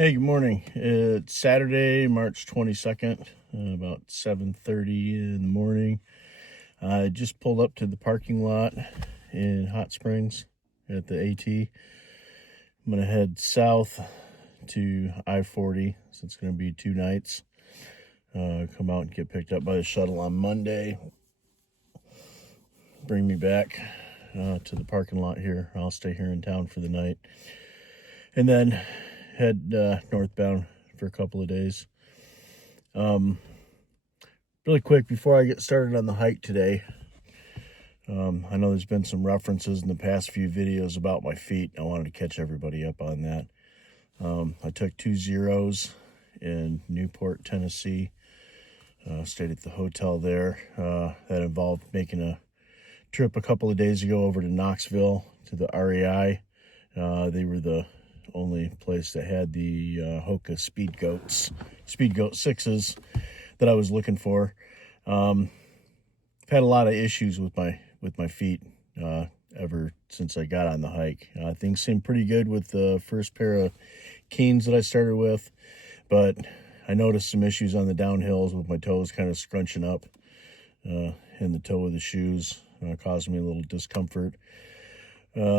Hey, good morning. It's Saturday, March 22nd, about 7:30 in the morning. I just pulled up to the parking lot in Hot Springs at the AT. I'm going to head south to I-40, so it's going to be 2 nights. Come out and get picked up by the shuttle on Monday. Bring me back to the parking lot here. I'll stay here in town for the night. And then head northbound for a couple of days. Really quick, before I get started on the hike today, I know there's been some references in the past few videos about my feet. I wanted to catch everybody up on that. I took 2 zeros in Newport, Tennessee. Stayed at the hotel there. That involved making a trip a couple of days ago over to Knoxville to the REI. They were the only place that had the Hoka Speed Goat 6s that I was looking for. I've had a lot of issues with my feet ever since I got on the hike. Things seemed pretty good with the first pair of Keens that I started with, but I noticed some issues on the downhills with my toes kind of scrunching up in the toe of the shoes, causing me a little discomfort.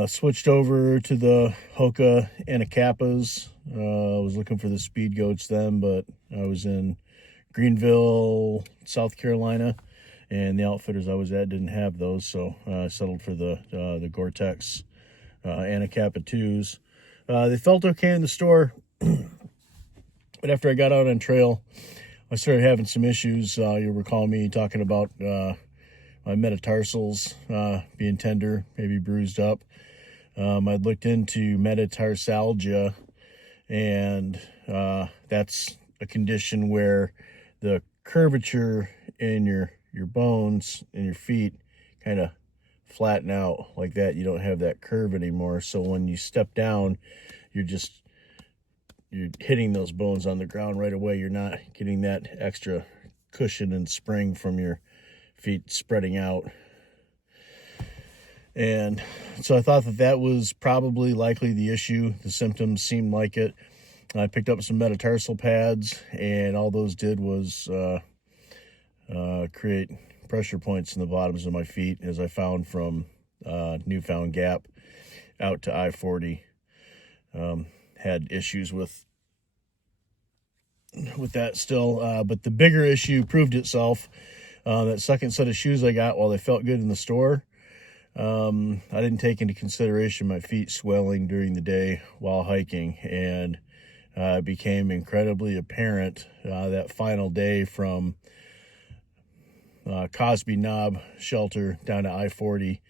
Switched over to the Hoka Anacappas. I was looking for the Speed Goats then, but I was in Greenville, South Carolina, and the outfitters I was at didn't have those, so I settled for the Gore-Tex Anacapa 2s. They felt okay in the store, but after I got out on trail, I started having some issues. You'll recall me talking about my metatarsals being tender, maybe bruised up. I'd looked into metatarsalgia, and that's a condition where the curvature in your bones in your feet kind of flatten out like that. You don't have that curve anymore. So when you step down, you're hitting those bones on the ground right away. You're not getting that extra cushion and spring from your feet spreading out. And so I thought that was probably likely the issue. The symptoms seemed like it. I picked up some metatarsal pads, and all those did was create pressure points in the bottoms of my feet, as I found from Newfound Gap out to I-40. Had issues with that still, but the bigger issue proved itself. That second set of shoes I got, while they felt good in the store, I didn't take into consideration my feet swelling during the day while hiking, and it became incredibly apparent that final day from Cosby Knob Shelter down to I-40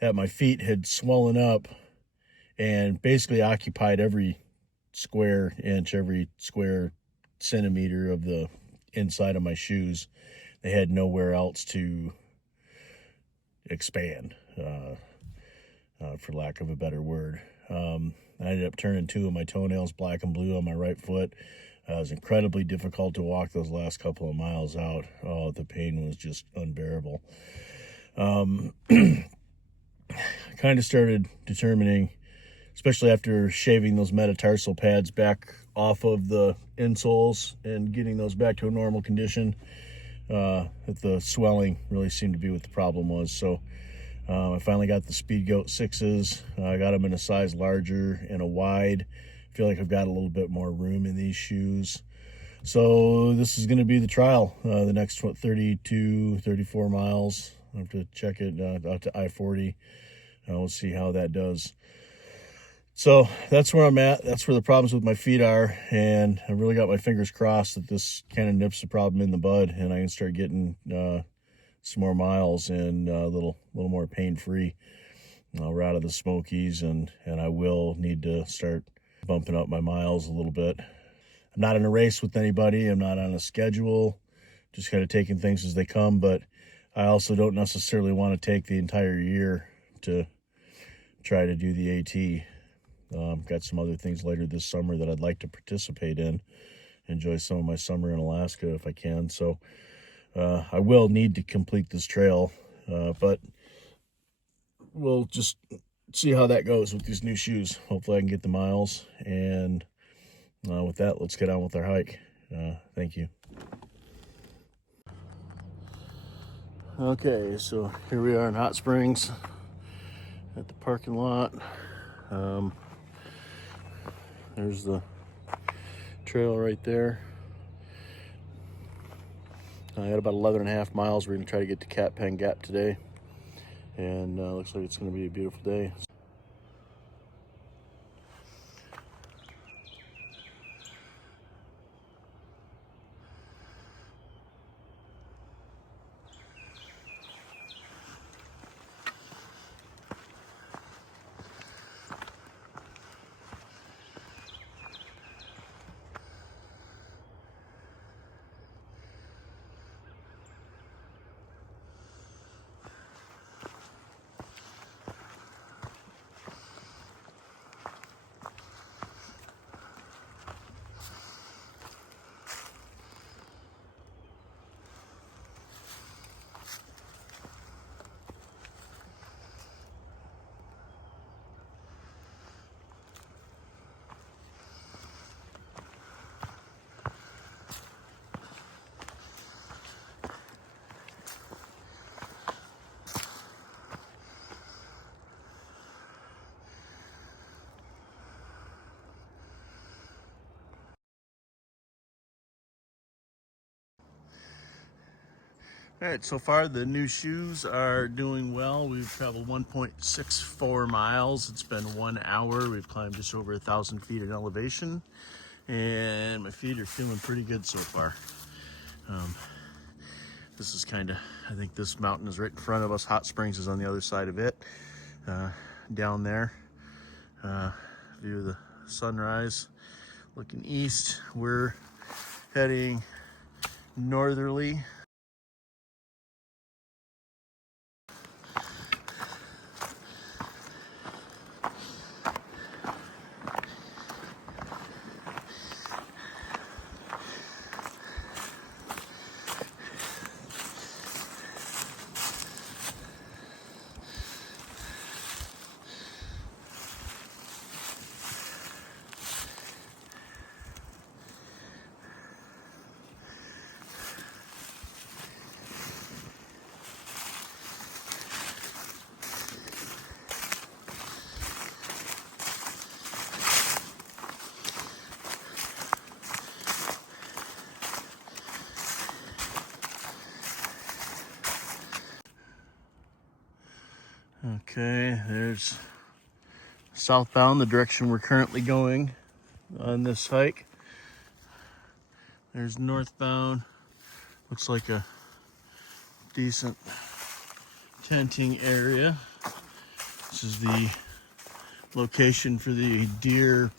that my feet had swollen up and basically occupied every square inch, every square centimeter of the inside of my shoes. They had nowhere else to expand, for lack of a better word. I ended up turning 2 of my toenails black and blue on my right foot. It was incredibly difficult to walk those last couple of miles out. Oh, the pain was just unbearable. Kind of started determining, especially after shaving those metatarsal pads back off of the insoles and getting those back to a normal condition, that the swelling really seemed to be what the problem was. So I finally got the Speed Goat 6s. I got them in a size larger and a wide. I feel like I've got a little bit more room in these shoes. So this is going to be the trial, the next 32, 34 miles. I have to check it out to I-40. We'll see how that does. So that's where I'm at. That's where the problems with my feet are, and I really got my fingers crossed that this kind of nips the problem in the bud, and I can start getting some more miles and a little more pain-free. We're out of the Smokies, and I will need to start bumping up my miles a little bit. I'm not in a race with anybody. I'm not on a schedule. Just kind of taking things as they come, but I also don't necessarily want to take the entire year to try to do the AT. Got some other things later this summer that I'd like to participate in. Enjoy some of my summer in Alaska if I can. So I will need to complete this trail, but we'll just see how that goes with these new shoes. Hopefully I can get the miles and with that, let's get on with our hike. Thank you. Okay, so here we are in Hot Springs at the parking lot. There's the trail right there. I got about 11.5 miles. We're gonna try to get to Cat Pen Gap today, and looks like it's gonna be a beautiful day. All right, so far the new shoes are doing well. We've traveled 1.64 miles. It's been 1 hour. We've climbed just over 1,000 feet in elevation, and my feet are feeling pretty good so far. This is kind of, I think this mountain is right in front of us. Hot Springs is on the other side of it. Down there, view of the sunrise. Looking east, we're heading northerly. Okay, there's southbound, the direction we're currently going on this hike. There's northbound. Looks like a decent tenting area. This is the location for the deer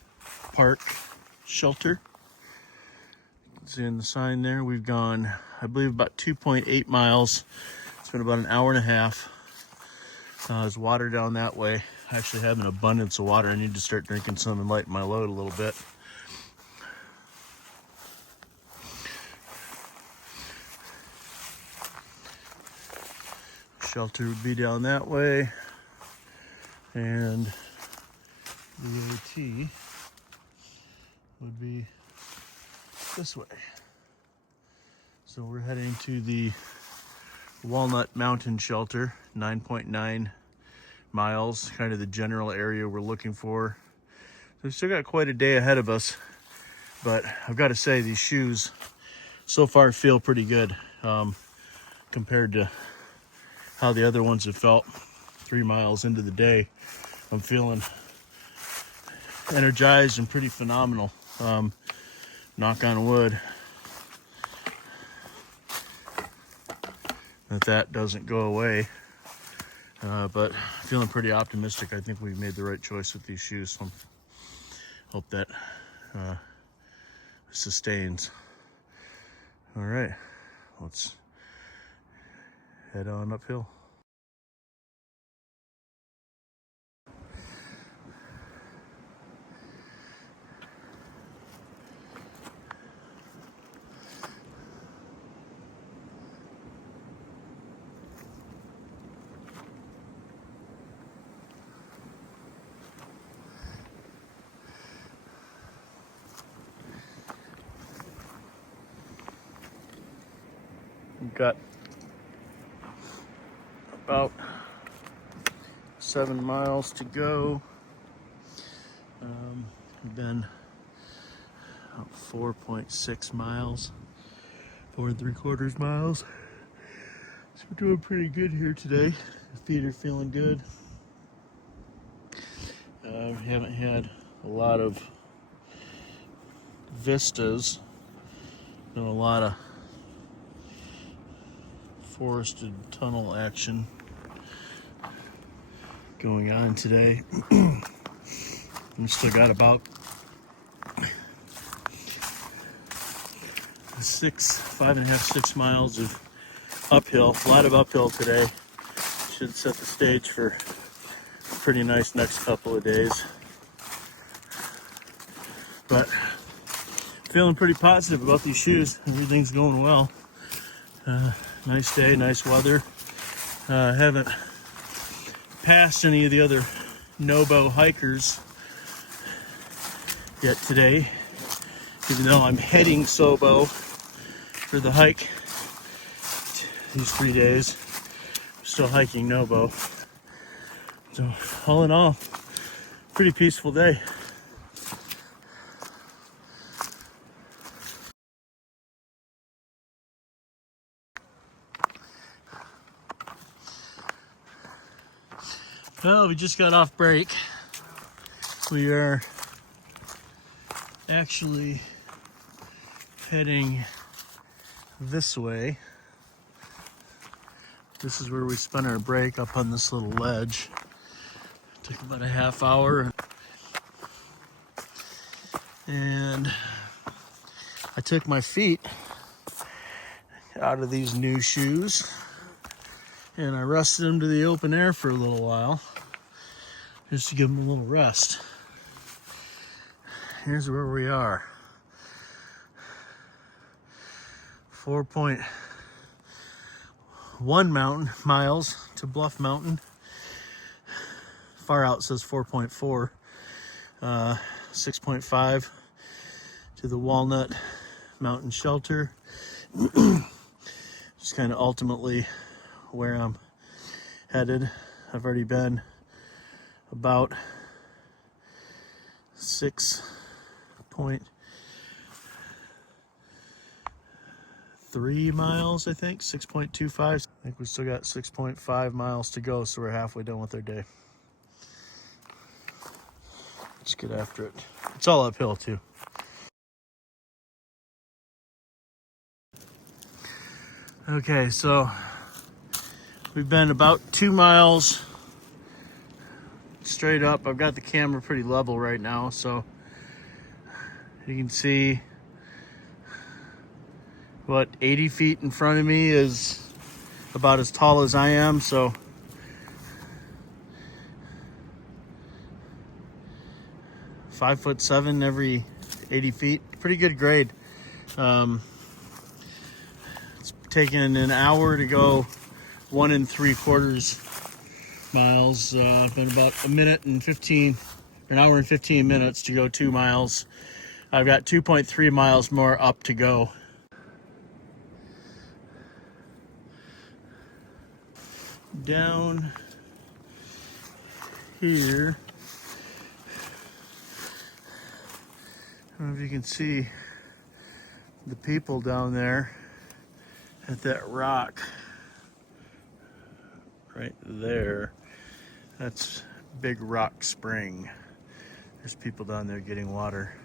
park shelter. You can see in the sign there, we've gone, I believe, about 2.8 miles. It's been about an hour and a half. There's water down that way. I actually have an abundance of water. I need to start drinking some and lighten my load a little bit. Shelter would be down that way, and the AT would be this way. So we're heading to the Walnut Mountain Shelter, 9.9 miles, kind of the general area we're looking for. So we've still got quite a day ahead of us, but I've got to say these shoes so far feel pretty good compared to how the other ones have felt 3 miles into the day. I'm feeling energized and pretty phenomenal. Knock on wood that doesn't go away. But feeling pretty optimistic. I think we've made the right choice with these shoes. So hope that sustains. All right, let's head on uphill. We've got about 7 miles to go. We've been about 4.6 miles, 4 3/4 miles. So we're doing pretty good here today. The feet are feeling good. We haven't had a lot of vistas. Been a lot of forested tunnel action going on today. We still got about 5.5, 6 miles of uphill. A lot of uphill today. Should set the stage for a pretty nice next couple of days. But feeling pretty positive about these shoes. Everything's going well. Nice day, nice weather. Haven't passed any of the other SoBo hikers yet today, even though I'm heading SoBo for the hike these 3 days. I'm still hiking SoBo. So all in all, pretty peaceful day. Well, we just got off break. We are actually heading this way. This is where we spent our break, up on this little ledge. Took about a half hour. And I took my feet out of these new shoes and I rested them to the open air for a little while, just to give them a little rest. Here's where we are. 4.1 miles to Bluff Mountain. Far out says 4.4. 6.5 to the Walnut Mountain Shelter. Just kind of ultimately where I'm headed. I've already been about 6.3 miles, I think, 6.25. I think we still got 6.5 miles to go, so we're halfway done with our day. Let's get after it. It's all uphill too. Okay, so we've been about 2 miles straight up. I've got the camera pretty level right now, so you can see what 80 feet in front of me is about as tall as I am, so (5'7" every 80 feet. Pretty good grade. It's taken an hour to go 1 3/4 miles. Been about an hour and 15 minutes to go 2 miles. I've got 2.3 miles more up to go. Down here, I don't know if you can see the people down there at that rock right there. That's Big Rock Spring. There's people down there getting water.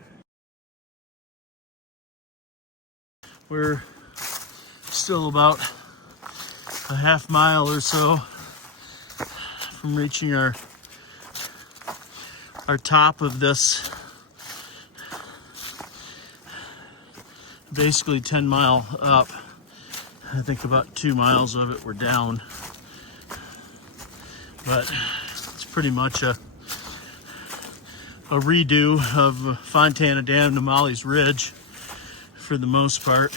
We're still about a half mile or so from reaching our top of this basically 10-mile up. I think about 2 miles of it were down, but it's pretty much a redo of Fontana Dam to Mollies Ridge for the most part.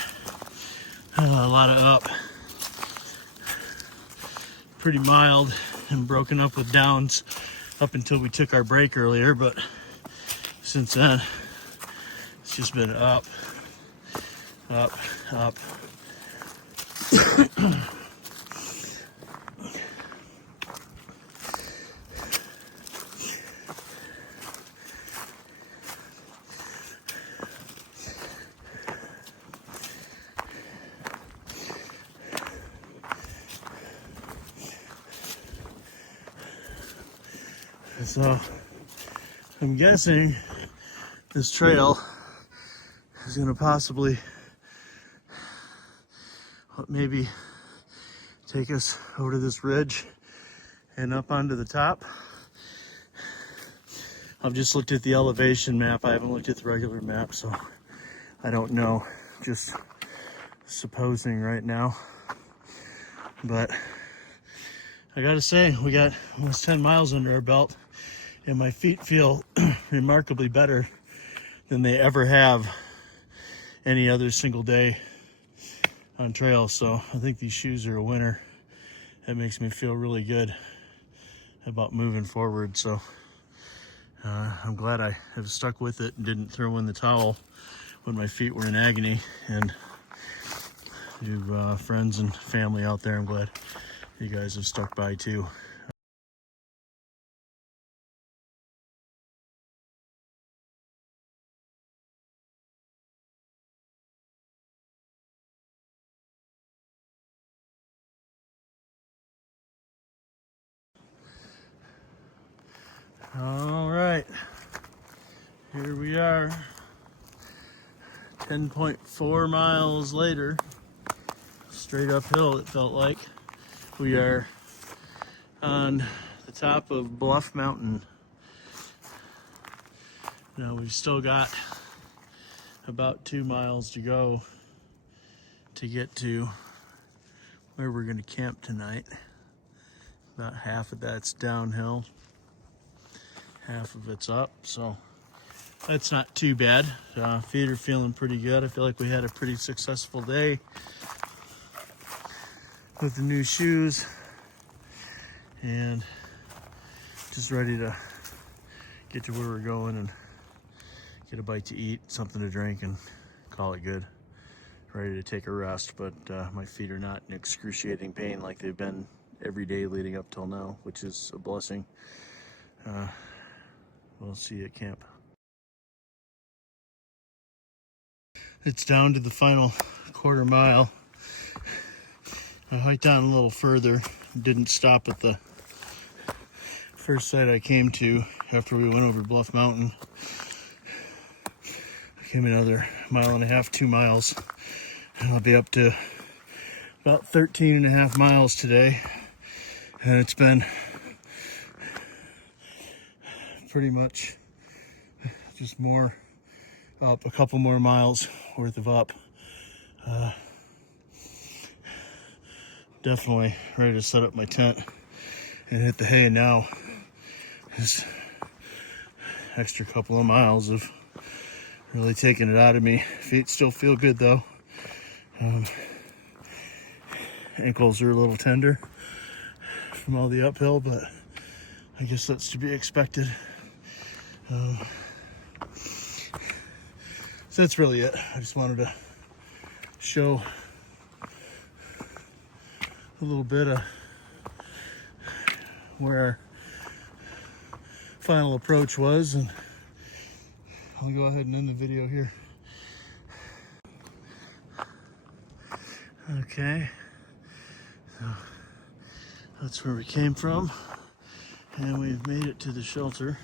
A lot of up. Pretty mild and broken up with downs up until we took our break earlier, but since then it's just been up, up, up. So I'm guessing this trail is going to possibly maybe take us over to this ridge and up onto the top. I've just looked at the elevation map. I haven't looked at the regular map, so I don't know. Just supposing right now. But I gotta say, we got almost 10 miles under our belt, and my feet feel remarkably better than they ever have any other single day on trail. So I think these shoes are a winner. That makes me feel really good about moving forward. So I'm glad I have stuck with it and didn't throw in the towel when my feet were in agony. And you friends and family out there, I'm glad you guys have stuck by too. All right, here we are, 10.4 miles later, straight uphill it felt like. We are on the top of Bluff Mountain. Now we've still got about 2 miles to go to get to where we're going to camp tonight. About half of that's downhill, half of it's up, so that's not too bad. Feet are feeling pretty good. I feel like we had a pretty successful day with the new shoes, and just ready to get to where we're going and get a bite to eat, something to drink, and call it good. Ready to take a rest, but my feet are not in excruciating pain like they've been every day leading up till now, which is a blessing. We'll see you at camp. It's down to the final quarter mile. I hiked on a little further, didn't stop at the first site I came to after we went over Bluff Mountain. I came another 1.5 miles, 2 miles, and I'll be up to about 13.5 miles today. And it's been pretty much just more up, a couple more miles worth of up. Definitely ready to set up my tent and hit the hay now. This extra couple of miles of really taking it out of me. Feet still feel good though. Ankles are a little tender from all the uphill, but I guess that's to be expected. So that's really it. I just wanted to show a little bit of where our final approach was, and I'll go ahead and end the video here. Okay, so that's where we came from, and we've made it to the shelter.